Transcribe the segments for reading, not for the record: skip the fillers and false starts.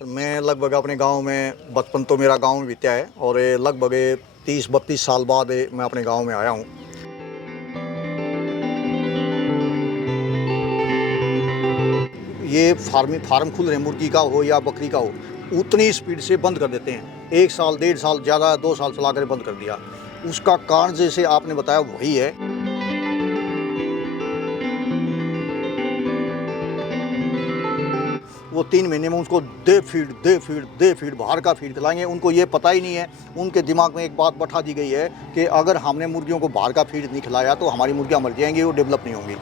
Sir मैं लगभग अपने गांव में, बचपन तो मेरा गांव में बीता है और ये लगभग 30-32 साल बाद मैं अपने गांव में आया हूं। ये फार्म खुल रहे हैं, मुर्गी का हो या बकरी का हो, उतनी स्पीड से बंद कर देते हैं। 1 साल 1.5 साल, ज़्यादा 2 साल चला कर बंद कर दिया। उसका कारण जैसे आपने बताया वही है। वो 3 महीने में उसको दे फीड बाहर का फीड खिलाएंगे। उनको ये पता ही नहीं है, उनके दिमाग में एक बात बैठा दी गई है कि अगर हमने मुर्गियों को बाहर का फीड नहीं खिलाया तो हमारी मुर्गियाँ मर जाएंगी, वो डेवलप नहीं होंगी।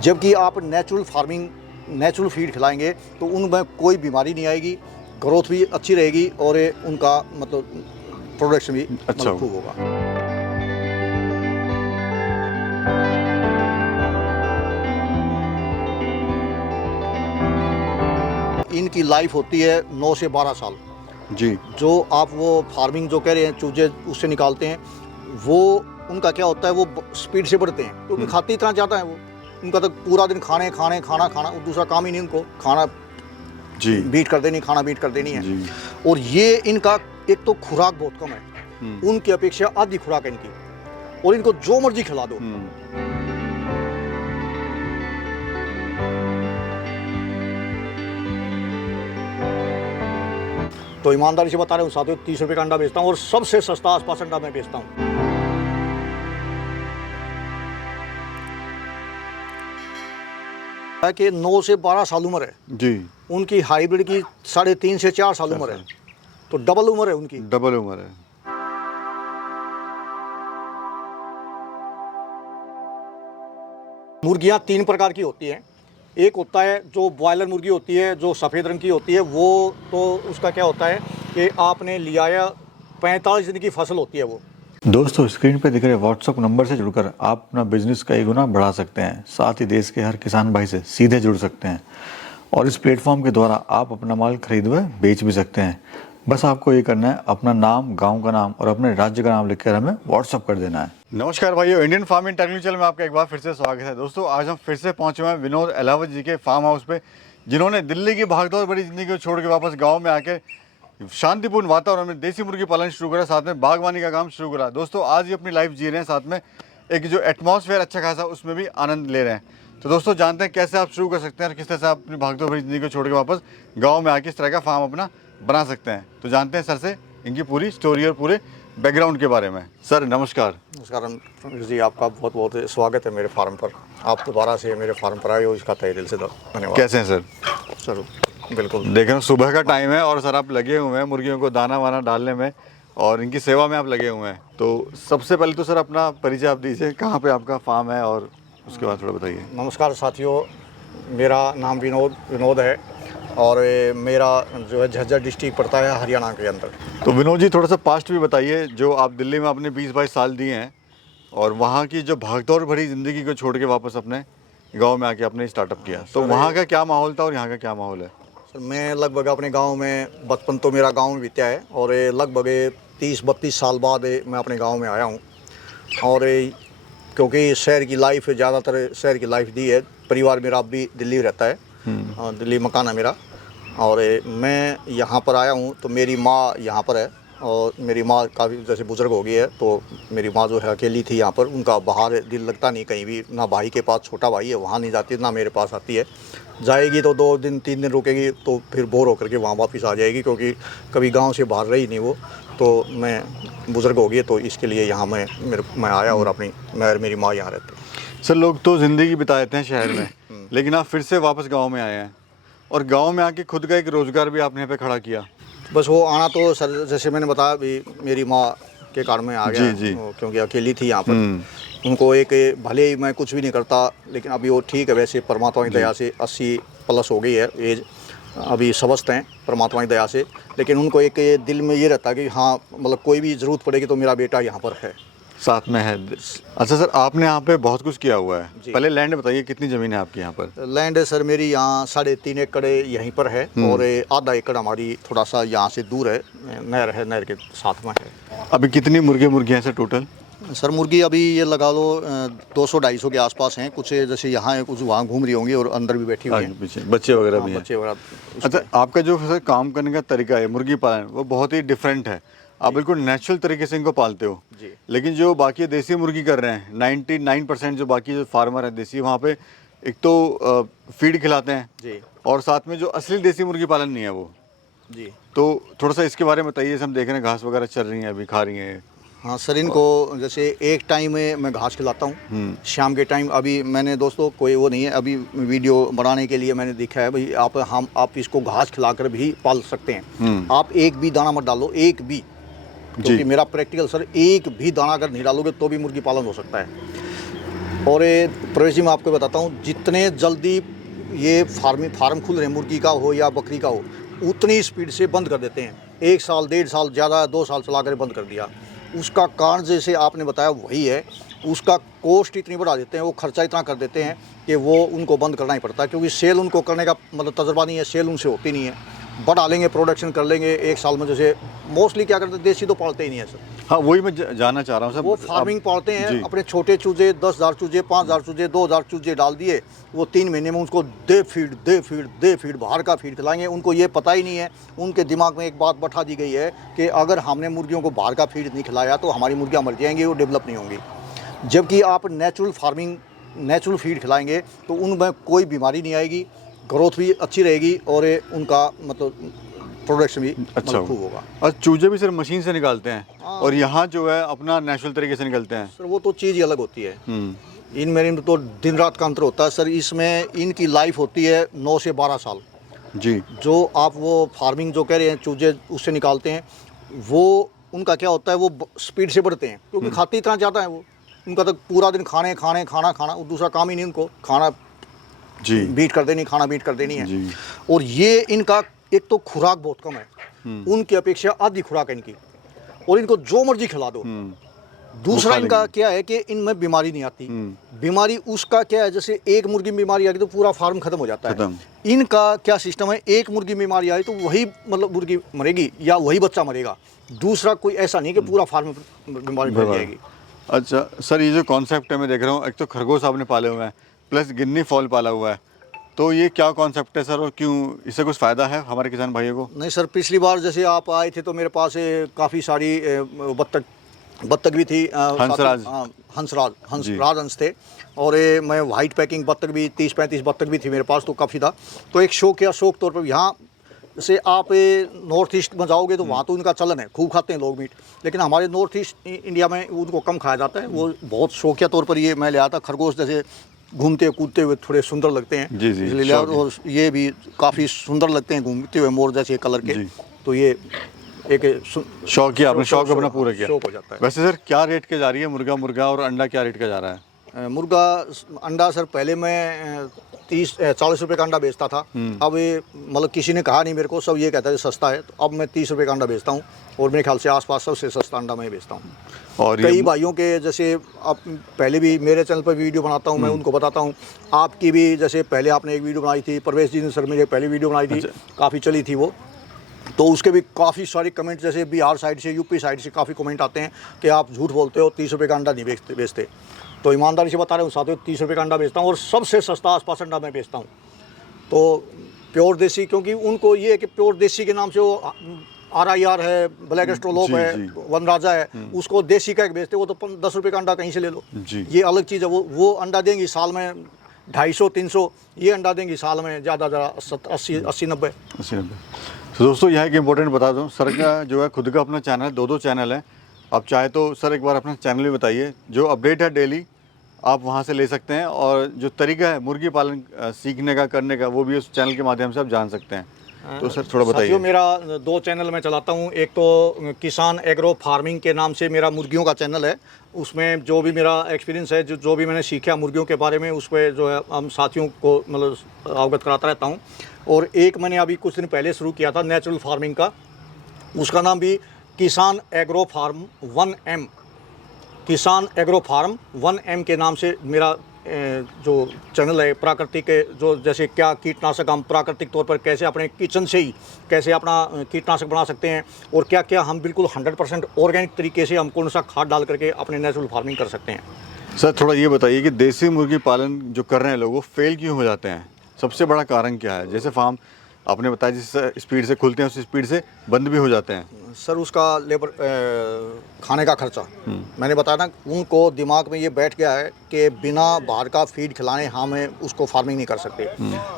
जबकि आप नेचुरल फीड खिलाएंगे तो उनमें कोई बीमारी नहीं आएगी, ग्रोथ भी अच्छी रहेगी और उनका मतलब प्रोडक्शन भी अच्छा खूब होगा। इनकी लाइफ होती है 9 से 12 साल। जी। जो आप वो फार्मिंग जो कह रहे हैं चूजे उससे निकालते हैं, वो उनका क्या होता है, वो स्पीड से बढ़ते हैं क्योंकि खाते इतना ज़्यादा है वो। उनका तो पूरा दिन खाना दूसरा काम ही नहीं, उनको खाना जी बीट कर देनी, खाना बीट कर देनी है। जी। और ये इनका एक तो खुराक बहुत कम है, उनकी अपेक्षा आधी खुराक है इनकी, और इनको जो मर्जी खिला दो। तो ईमानदारी से बता रहे हूँ साथियों, 30 रुपये का अंडा बेचता हूँ और सबसे सस्ता आसपास अंडा मैं बेचता हूँ। कि 9 से 12 साल उम्र है जी। उनकी, हाइब्रिड की 3.5 से 4 साल उम्र है, तो डबल उम्र है उनकी। डबल उम्र है। मुर्गियाँ 3 प्रकार की होती हैं। एक होता है जो बॉयलर मुर्गी होती है, जो सफ़ेद रंग की होती है। वो तो उसका क्या होता है कि आपने लिया या 45 दिन की फसल होती है वो। दोस्तों, स्क्रीन पे दिख रहे व्हाट्सएप नंबर से जुड़कर आप अपना बिजनेस कई गुना बढ़ा सकते हैं। साथ ही देश के हर किसान भाई से सीधे जुड़ सकते हैं और इस प्लेटफॉर्म के द्वारा आप अपना माल खरीद व बेच भी सकते हैं। बस आपको ये करना है, अपना नाम, गांव का नाम और अपने राज्य का नाम लिखकर हमें व्हाट्सअप कर देना है। नमस्कार भाइयों, इंडियन फार्मिंग टेक्निकल चैनल में आपका एक बार फिर से स्वागत है। दोस्तों, आज हम फिर से पहुंचे हुए हैं विनोद अहलावत जी के फार्म हाउस पे, जिन्होंने दिल्ली की भागदौड़ भरी जिंदगी को छोड़ के वापस गाँव में आके शांतिपूर्ण वातावरण में देसी मुर्गी पालन शुरू करा, साथ में बागवानी का काम शुरू करा। दोस्तों, आज ये अपनी लाइफ जी रहे हैं, साथ में एक जो एटमॉस्फेयर अच्छा खासा उसमें भी आनंद ले रहे हैं। तो दोस्तों, जानते हैं कैसे आप शुरू कर सकते हैं और किस तरह से आप अपनी भागदौड़ भरी जिंदगी को छोड़ के वापस गाँव में आके इस तरह का फार्म अपना बना सकते हैं। तो जानते हैं सर से इनकी पूरी स्टोरी और पूरे बैकग्राउंड के बारे में। सर नमस्कार। नमस्कार जी, आपका बहुत बहुत स्वागत है मेरे फार्म पर। आप दोबारा से मेरे फार्म पर आए हो, इसका तहे दिल से धन्यवाद। कैसे हैं सर? सर बिल्कुल, देख रहे हो सुबह का टाइम है और सर आप लगे हुए हैं मुर्गियों को दाना वाना डालने में और इनकी सेवा में आप लगे हुए हैं। तो सबसे पहले तो सर अपना परिचय आप दीजिए, कहाँ पे आपका फार्म है और उसके बाद थोड़ा बताइए। नमस्कार साथियों, मेरा नाम विनोद है और मेरा जो है झज्जर डिस्ट्रिक्ट पड़ता है हरियाणा के अंदर। तो विनोद जी, थोड़ा सा पास्ट भी बताइए, जो आप दिल्ली में अपने 20-22 साल दिए हैं और वहाँ की जो भागदौड़ भरी ज़िंदगी को छोड़ के वापस अपने गाँव में आके आपने स्टार्टअप किया, तो वहाँ का क्या माहौल था और यहाँ का क्या माहौल है? सर मैं लगभग अपने गांव में, बचपन तो मेरा गांव में बीता है और लगभग 30-32 साल बाद मैं अपने गांव में आया हूं। और क्योंकि शहर की लाइफ, ज़्यादातर शहर की लाइफ दी है। परिवार मेरा अब भी दिल्ली रहता है, दिल्ली मकान है मेरा। और मैं यहाँ पर आया हूँ तो मेरी माँ यहाँ पर है और मेरी माँ काफ़ी जैसे बुज़ुर्ग हो गई है, तो मेरी माँ जो है अकेली थी यहाँ पर। उनका बाहर दिल लगता नहीं कहीं भी, ना भाई के पास, छोटा भाई है वहाँ नहीं जाती, ना मेरे पास आती है। जाएगी तो 2 दिन 3 दिन रुकेगी तो फिर बोर होकर के वहाँ वापस आ जाएगी, क्योंकि कभी गांव से बाहर रही नहीं वो। तो मैं बुज़ुर्ग हो गई, तो इसके लिए यहाँ मैं आया और मेरी माँ यहाँ रहती है। सर, लोग तो ज़िंदगी बिता देते हैं शहर में, लेकिन आप फिर से वापस गाँव में आए हैं और गाँव में आके खुद का एक रोज़गार भी आपने यहाँ पे खड़ा किया। बस वो आना तो सर, जैसे मैंने बताया भी, मेरी माँ के कारण में आ गया। जी। क्योंकि अकेली थी यहाँ पर। उनको एक, भले ही मैं कुछ भी नहीं करता, लेकिन अभी वो ठीक है वैसे, परमात्मा की दया से 80 प्लस हो गई है एज, अभी स्वस्थ हैं परमात्मा की दया से। लेकिन उनको एक दिल में ये रहता है कि हाँ, मतलब कोई भी ज़रूरत पड़ेगी तो मेरा बेटा यहाँ पर है, साथ में है। अच्छा सर, आपने यहाँ पे बहुत कुछ किया हुआ है, पहले लैंड बताइए, कितनी ज़मीन है आपकी यहाँ पर? लैंड सर मेरी यहाँ 3.5 एकड़ यहीं पर है और आधा एकड़ हमारी थोड़ा सा यहाँ से दूर है, नहर है, नहर के साथ में है। अभी कितनी मुर्गियाँ हैं सर टोटल? सर मुर्गी अभी ये लगा लो 200-250 के आसपास हैं, कुछ जैसे यहाँ है, कुछ वहाँ घूम रही होंगी और अंदर भी बैठी हुई आगे हैं। पीछे बच्चे वगैरह हाँ, भी हैं। बच्चे वगैरह। अच्छा, आपका जो सर काम करने का तरीका है मुर्गी पालन, वो बहुत ही डिफरेंट है। आप बिल्कुल नेचुरल तरीके से इनको पालते हो। जी। लेकिन जो बाकी देसी मुर्गी कर रहे हैं 99% जो बाकी जो फार्मर है देसी, वहाँ पे एक तो फीड खिलाते हैं जी और साथ में जो असली देसी मुर्गी पालन नहीं है वो। जी। तो थोड़ा सा इसके बारे में बताइए। जैसे हम देख रहे हैं घास वगैरह चल रही हैं, अभी खा रही हैं। हाँ सर, इनको जैसे एक टाइम में मैं घास खिलाता हूँ, शाम के टाइम। अभी मैंने दोस्तों कोई वो नहीं है, अभी वीडियो बनाने के लिए मैंने देखा है भाई आप इसको घास खिलाकर भी पाल सकते हैं। आप एक भी दाना मत डालो, एक भी, क्योंकि मेरा प्रैक्टिकल सर, एक भी दाना अगर नहीं डालोगे तो भी मुर्गी पालन हो सकता है। और ये प्रवेश जी मैं आपको बताता हूँ, जितने जल्दी ये फार्म खुल रहे हैं, मुर्गी का हो या बकरी का हो, उतनी स्पीड से बंद कर देते हैं। 1 साल 1.5 साल, ज़्यादा 2 साल चला कर बंद कर दिया। उसका कारण जैसे आपने बताया वही है, उसका कॉस्ट इतनी बढ़ा देते हैं, वो खर्चा इतना कर देते हैं कि वो उनको बंद करना ही पड़ता है, क्योंकि सेल उनको करने का मतलब तजर्बा नहीं है, सेल उनसे होती नहीं है। बढ़ा लेंगे, प्रोडक्शन कर लेंगे 1 साल में। जैसे मोस्टली क्या करते हैं, देसी तो पालते ही नहीं है सर। हाँ, वही मैं जानना चाह रहा हूँ सर। वो फार्मिंग पालते हैं, अपने छोटे चूजे 10,000 चूजे, 5,000 चूजे, 2,000 चूजे डाल दिए, वो 3 महीने में उसको दे फीड बाहर का फीड खिलाएंगे। उनको ये पता ही नहीं है, उनके दिमाग में एक बात बैठा दी गई है कि अगर हमने मुर्गियों को बाहर का फीड नहीं खिलाया तो हमारी मुर्गियाँ मर जाएंगी, वो डेवलप नहीं होंगी। जबकि आप नेचुरल फार्मिंग, नेचुरल फीड खिलाएंगे तो उनमें कोई बीमारी नहीं आएगी, ग्रोथ भी अच्छी रहेगी और उनका मतलब प्रोडक्शन भी अच्छा खूब होगा। और चूजे भी सर मशीन से निकालते हैं और यहाँ जो है अपना नेचुरल तरीके से निकलते हैं सर। वो तो चीज़ ही अलग होती है। इनमें तो दिन रात का अंतर होता है सर। इसमें इनकी लाइफ होती है 9 से 12 साल। जी। जो आप वो फार्मिंग जो कह रहे हैं चूजे उससे निकालते हैं, वो उनका क्या होता है, वो स्पीड से बढ़ते हैं, क्योंकि खाते इतना ज़्यादा है वो। उनका तो पूरा दिन खाना, दूसरा काम ही नहीं उनको, खाना जी बीट कर देनी, खाना बीट कर देनी है जी। और ये इनका एक तो खुराक बहुत कम है, उनकी अपेक्षा आधी खुराक है इनकी, और इनको जो मर्जी खिला दो। दूसरा इनका क्या है कि इनमें बीमारी नहीं आती। बीमारी उसका क्या है, जैसे एक मुर्गी में बीमारी आ गई तो पूरा फार्म खत्म हो जाता है। इनका क्या सिस्टम है, एक मुर्गी में बीमारी आई तो वही मतलब मुर्गी मरेगी या वही बच्चा मरेगा। दूसरा कोई ऐसा नहीं कि पूरा फार्म में बीमारी फैल जाएगी। अच्छा सर, ये जो कॉन्सेप्ट है मैं देख रहा हूँ, एक तो खरगोश आपने पाले हुए हैं प्लस गिन्नी फॉल पाला हुआ है, तो ये क्या कॉन्सेप्ट है सर और क्यों, इससे कुछ फ़ायदा है हमारे किसान भाइयों को? नहीं सर, पिछली बार जैसे आप आए थे तो मेरे पास काफ़ी सारी बत्तख भी थी। हंसराज हंस थे, और मैं वाइट पैकिंग बत्तख भी 30-35 बत्तख भी थी मेरे पास, तो काफ़ी था। तो एक शौक तौर पर यहाँ जैसे आप नॉर्थ ईस्ट में जाओगे तो वहाँ तो उनका चलन है, खूब खाते हैं लोग मीट, लेकिन हमारे नॉर्थ ईस्ट इंडिया में उनको कम खाया जाता है। वो बहुत शौकिया तौर पर ये मैं ले आता। खरगोश जैसे घूमते कूदते हुए थोड़े सुंदर लगते हैं, इसलिए लिया, और ये भी काफ़ी सुंदर लगते हैं घूमते हुए, मोर जैसे कलर के। तो ये एक शौक किया आपने, शौक अपना पूरा किया। शौक हो जाता है। वैसे सर क्या रेट के जा रही है मुर्गा और अंडा क्या रेट का जा रहा है? मुर्गा अंडा सर पहले मैं 30-40 रुपये का अंडा बेचता था। अब ये मतलब किसी ने कहा नहीं मेरे को, सब ये कहता है सस्ता है, तो अब मैं 30 रुपये का अंडा बेचता हूँ, और मेरे ख्याल से आसपास सबसे सस्ता अंडा मैं बेचता हूँ। और कई भाइयों के जैसे अब पहले भी मेरे चैनल पर वीडियो बनाता हूँ, मैं उनको बताता हूँ। आपकी भी जैसे पहले आपने एक वीडियो बनाई थी, प्रवेश जी ने सर मेरी पहली वीडियो बनाई थी, काफ़ी चली थी वो, तो उसके भी काफ़ी सारे कमेंट, जैसे बिहार साइड से, यूपी साइड से काफ़ी कमेंट आते हैं कि आप झूठ बोलते हो, 30 रुपये का अंडा नहीं बेचते। तो ईमानदारी से बता रहे हूँ साथियों, 30 रुपये का अंडा बेचता हूँ, और सबसे सस्ता आसपास अंडा मैं बेचता हूँ। तो प्योर देसी, क्योंकि उनको ये है कि प्योर देसी के नाम से वो RIR है, ब्लैक एस्ट्रोलोप है, वनराजा है, उसको देसी का एक बेचते, वो तो 10 रुपये का अंडा कहीं से ले लो, ये अलग चीज़ है। वो अंडा देंगी साल में 250-300, ये अंडा देंगी साल में ज़्यादा 80-90। तो दोस्तों यहाँ एक इम्पोर्टेंट बता दूँ, सर का जो है खुद का अपना चैनल, 2 चैनल है। आप चाहे तो सर एक बार अपना चैनल भी बताइए, जो अपडेट है डेली आप वहाँ से ले सकते हैं, और जो तरीका है मुर्गी पालन सीखने का, करने का, वो भी उस चैनल के माध्यम से आप जान सकते हैं। तो सर थोड़ा बताइए। मेरा 2 चैनल मैं चलाता हूँ। एक तो किसान एग्रो फार्मिंग के नाम से मेरा मुर्गियों का चैनल है, उसमें जो भी मेरा एक्सपीरियंस है, जो भी मैंने सीखा मुर्गियों के बारे में, उस पर जो है हम साथियों को मतलब अवगत कराता रहता हूँ। और एक मैंने अभी कुछ दिन पहले शुरू किया था नेचुरल फार्मिंग का, उसका नाम भी किसान एग्रो फार्म 1M, किसान एग्रो फार्म 1M के नाम से मेरा जो चैनल है प्राकृतिक जो जैसे क्या कीटनाशक हम प्राकृतिक तौर पर कैसे अपने किचन से ही कैसे अपना कीटनाशक बना सकते हैं और क्या क्या हम बिल्कुल 100% ऑर्गेनिक तरीके से हम कौन सा खाद डाल करके अपने नेचुरल फार्मिंग कर सकते हैं। सर थोड़ा ये बताइए कि देसी मुर्गी पालन जो कर रहे हैं लोग वो फेल क्यों हो जाते हैं, सबसे बड़ा कारण क्या है? जैसे फार्म आपने बताया जिस स्पीड से खुलते हैं उस स्पीड से बंद भी हो जाते हैं। सर उसका लेबर खाने का खर्चा मैंने बताया ना, उनको दिमाग में ये बैठ गया है कि बिना बाहर का फीड खिलाने हमें उसको फार्मिंग नहीं कर सकते।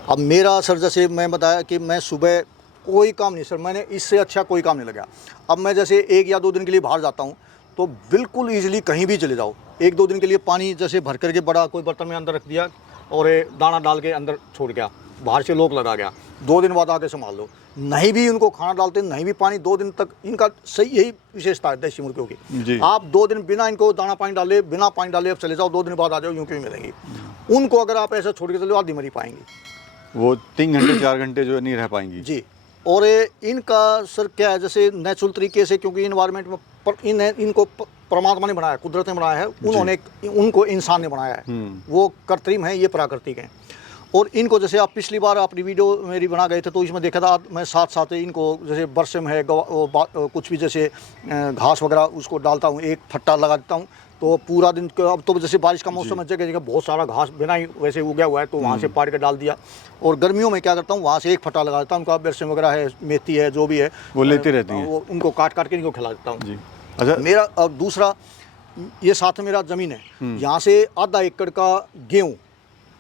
अब मेरा सर जैसे मैं बताया कि मैं सुबह कोई काम नहीं सर, मैंने इससे अच्छा कोई काम नहीं लगा। अब मैं जैसे 1 या 2 दिन के लिए बाहर जाता हूँ तो बिल्कुल ईजिली कहीं भी चले जाओ, 1-2 दिन के लिए पानी जैसे भर करके बड़ा कोई बर्तन में अंदर रख दिया और दाना डाल के अंदर छोड़ गया, बाहर से लोग लगा गया, 2 दिन बाद आके संभाल लो। नहीं भी उनको खाना डालते, नहीं भी पानी, 2 दिन तक इनका सही यही विशेषता है देसी मुर्गियों की। आप 2 दिन बिना इनको दाना पानी डाले, बिना पानी डाले अब चले जाओ, 2 दिन बाद आ जाओ, यूं क्यों मिलेंगी। उनको अगर आप ऐसा छोड़ के चलो आधी मरी पाएंगी, वो 3 घंटे 4 घंटे जो नहीं रह पाएंगी जी। और इनका सर क्या है जैसे नेचुरल तरीके से, क्योंकि इन्वायरमेंट में इनको परमात्मा ने बनाया, कुदरत ने बनाया है, उन्होंने उनको इंसान ने बनाया है, वो कृत्रिम है, ये प्राकृतिक है। और इनको जैसे आप पिछली बार अपनी वीडियो मेरी बना गए थे तो इसमें देखा था मैं साथ साथ इनको जैसे बरसम है कुछ भी जैसे घास वगैरह उसको डालता हूँ, एक फट्टा लगा देता हूँ तो पूरा दिन। अब तो जैसे बारिश का मौसम है, जगह जगह बहुत सारा घास बिना ही वैसे उगया हुआ है तो वहाँ से पाड़ के डाल दिया। और गर्मियों में क्या करता हूँ, वहाँ से एक फट्टा लगा देता हूँ, उनका बरसम वगैरह है, मेथी है, जो भी है वो लेती रहती हैं, वो उनको काट काट के इनको खिला देता हूँ जी। अच्छा मेरा और दूसरा ये साथ में मेरा ज़मीन है, यहाँ से आधा एकड़ का गेहूँ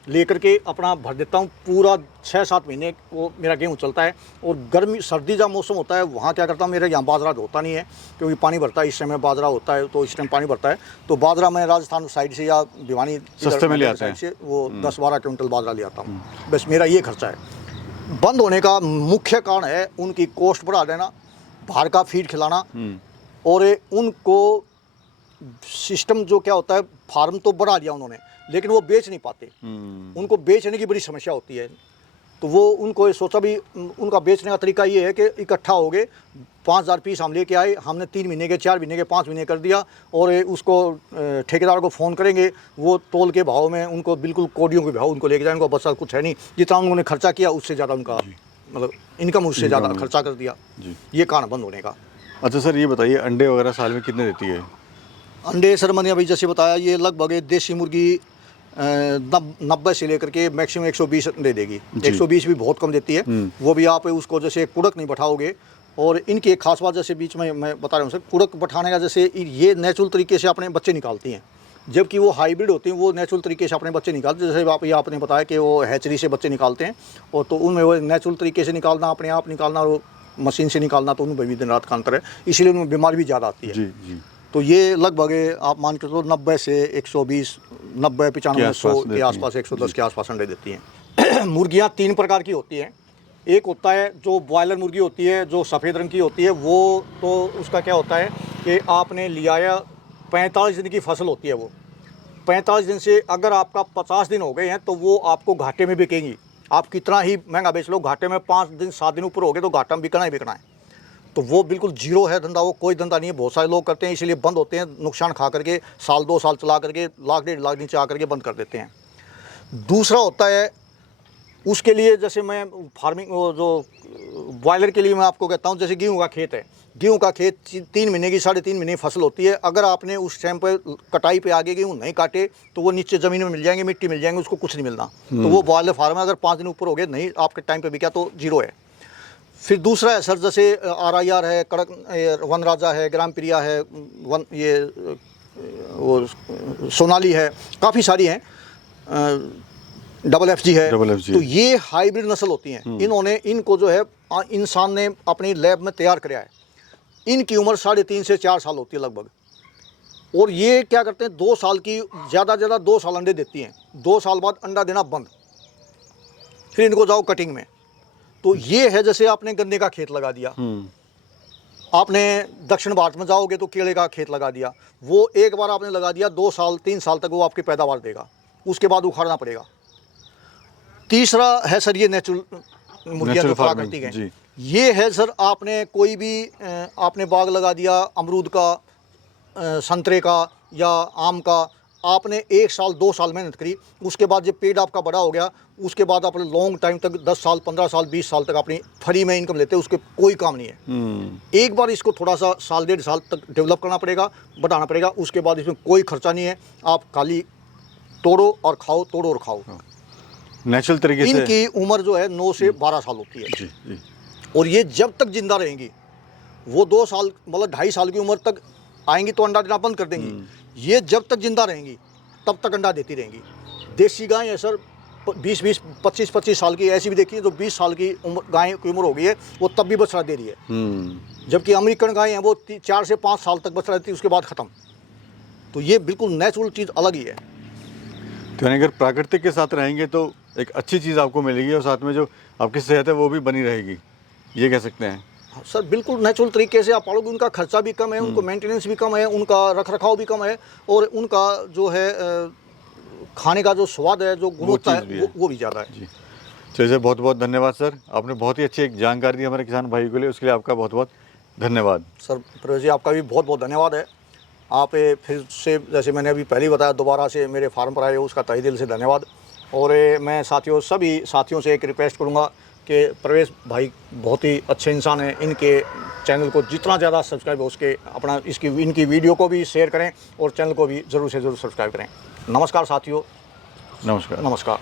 लेकर के अपना भर देता हूँ, पूरा 6-7 महीने वो मेरा गेहूँ चलता है। और गर्मी सर्दी जब मौसम होता है वहाँ क्या करता हूँ, मेरे यहाँ बाजरा होता नहीं है क्योंकि पानी भरता है, इस समय बाजरा होता है तो इस टाइम पानी भरता है, तो बाजरा मैं राजस्थान साइड से या भिवानी सस्ते में ले आता है से वो 10-12 क्विंटल बाजरा ले आता हूँ। बस मेरा ये खर्चा है। बंद होने का मुख्य कारण है उनकी कॉस्ट बढ़ा देना, बाहर का फीड खिलाना, और उनको सिस्टम जो क्या होता है, फार्म तो बढ़ा दिया उन्होंने लेकिन वो बेच नहीं पाते, उनको बेचने की बड़ी समस्या होती है। तो वो उनको सोचा भी, उनका बेचने का तरीका ये है कि इकट्ठा हो गए 5000 पीस हम लेके आए, हमने 3 महीने के, 4 महीने के, 5 महीने कर दिया और उसको ठेकेदार को फ़ोन करेंगे, वो तोल के भाव में उनको बिल्कुल कोडियों के भाव उनको लेके जाएंगे। उनको बस कुछ है नहीं, जितना उन्होंने खर्चा किया उससे ज़्यादा उनका मतलब इनकम उससे ज़्यादा खर्चा कर दिया, ये कारण बंद होने का। अच्छा सर ये बताइए अंडे वगैरह साल में कितने देती है? अंडे सर मैंने अभी जैसे बताया ये लगभग देसी मुर्गी 90 से लेकर के मैक्सिमम 120 अंडे देगी। 120 भी बहुत कम देती है, वो भी आप उसको जैसे कुड़क नहीं बैठाओगे। और इनकी एक खास बात जैसे बीच में मैं बता रहा हूँ सर, कुड़क बैठाने का जैसे ये नेचुरल तरीके से अपने बच्चे निकालती हैं, जबकि वो हाइब्रिड होती हैं, वो नेचुरल तरीके से अपने बच्चे निकालते हैं। जैसे आप ये आपने बताया कि वो हैचरी से बच्चे निकालते हैं, और तो उनमें वो नेचुरल तरीके से निकालना, अपने आप निकालना और मशीन से निकालना, तो उनमें भी दिन रात का अंतर है, इसलिए उनमें बीमारी भी ज़्यादा आती है। जी जी। तो ये लगभग आप मान के चलो 90 से 120, 90, 95, 100 के आसपास, 110 के आसपास अंडे देती हैं। मुर्गियाँ 3 प्रकार की होती हैं। एक होता है जो बॉयलर मुर्गी होती है, जो सफ़ेद रंग की होती है, वो तो उसका क्या होता है कि आपने लिया 45 दिन की फसल होती है। वो 45 दिन से अगर आपका 50 दिन हो गए हैं तो वो आपको घाटे में बिकेंगी। आप कितना ही महंगा बेच लो, घाटे में 5 दिन 7 दिन ऊपर हो गए तो घाटा में बिकना ही बिकना है। तो वो बिल्कुल जीरो है धंधा, वो कोई धंधा नहीं है। बहुत सारे लोग करते हैं, इसलिए बंद होते हैं, नुकसान खा करके साल 2 साल चला करके लाख 1.5 लाख नीचे आकर के बंद कर देते हैं। दूसरा होता है उसके लिए, जैसे मैं फार्मिंग जो बॉयलर के लिए मैं आपको कहता हूँ, जैसे गेहूँ का खेत है, गेहूँ का खेत 3 महीने की 3.5 महीने फसल होती है। अगर आपने उस टाइम पर कटाई पे आगे गेहूँ नहीं काटे तो वो नीचे ज़मीन में मिल जाएंगे, मिट्टी मिल जाएंगे, उसको कुछ नहीं मिलना। तो वो बॉयलर फार्म है, अगर 5 दिन ऊपर हो गए नहीं आपके टाइम पर बिका तो जीरो है। फिर दूसरा है सर, जैसे RIR है, कड़क वन राजा है, ग्राम प्रिया है, ये वो सोनाली है, काफ़ी सारी हैं, FFG है। तो ये हाइब्रिड नस्ल होती हैं। इनको जो है इंसान ने अपनी लैब में तैयार कराया है। इनकी उम्र 3.5 से 4 साल होती है लगभग। और ये क्या करते हैं, 2 साल की ज़्यादा 2 साल अंडे देती हैं। 2 साल बाद अंडा देना बंद, फिर इनको जाओ कटिंग में। तो ये है जैसे आपने गन्ने का खेत लगा दिया, आपने दक्षिण भारत में जाओगे तो केले का खेत लगा दिया, वो एक बार आपने लगा दिया 2 साल 3 साल तक वो आपकी पैदावार देगा, उसके बाद उखाड़ना पड़ेगा। तीसरा है सर ये नेचुरल मुर्गियाँ जो प्राकृतिक हैं। ये है सर, आपने कोई भी आपने बाग लगा दिया अमरूद का, संतरे का या आम का, आपने 1 साल 2 साल मेहनत करी, उसके बाद जब पेड़ आपका बड़ा हो गया, उसके बाद अपने लॉन्ग टाइम तक 10 साल 15 साल 20 साल तक अपनी फ्री में इनकम लेते हैं, उसके कोई काम नहीं है। एक बार इसको थोड़ा सा साल 1.5 साल तक डेवलप करना पड़ेगा, बढ़ाना पड़ेगा, उसके बाद इसमें कोई खर्चा नहीं है। आप खाली तोड़ो और खाओ, तोड़ो और खाओ। नेचुरल तरीके से इनकी उम्र जो है 9 से 12 साल होती है जी जी। और ये जब तक जिंदा रहेंगी, वो 2 साल मतलब 2.5 साल की उम्र तक आएंगी तो अंडा देना बंद कर देंगी। ये जब तक जिंदा रहेंगी तब तक अंडा देती रहेंगी। देसी गाय है सर 20-20 25-25 साल की, ऐसी भी देखी है जो 20 साल की उम्र गाय की उम्र हो गई है, वो तब भी बछड़ा दे रही है। जबकि अमेरिकन गाय हैं वो 4 से 5 साल तक बछड़ा देती है, उसके बाद ख़त्म। तो ये बिल्कुल नेचुरल चीज़ अलग ही है। तो यानी अगर प्राकृतिक के साथ रहेंगे तो एक अच्छी चीज़ आपको मिलेगी और साथ में जो आपकी सेहत है वो भी बनी रहेगी, ये कह सकते हैं। सर बिल्कुल नेचुरल तरीके से आप पालोगे, उनका खर्चा भी कम है, उनको मेंटेनेंस भी कम है, उनका रख रखाव भी कम है और उनका जो है खाने का जो स्वाद है, जो गुणवत्ता है, वो भी ज़्यादा है जी। चलिए बहुत बहुत धन्यवाद सर, आपने बहुत ही अच्छी एक जानकारी दी हमारे किसान भाई के लिए, उसके लिए आपका बहुत बहुत धन्यवाद। सर प्रवेश जी आपका भी बहुत बहुत धन्यवाद है। आप फिर से जैसे मैंने अभी पहले ही बताया दोबारा से मेरे फार्म पर आए हो, उसका तहे दिल से धन्यवाद। और मैं साथियों सभी साथियों से एक रिक्वेस्ट करूँगा कि प्रवेश भाई बहुत ही अच्छे इंसान हैं, इनके चैनल को जितना ज़्यादा सब्सक्राइब हो उसके अपना इनकी वीडियो को भी शेयर करें और चैनल को भी ज़रूर से ज़रूर सब्सक्राइब करें। नमस्कार साथियों, नमस्कार। नमस्कार।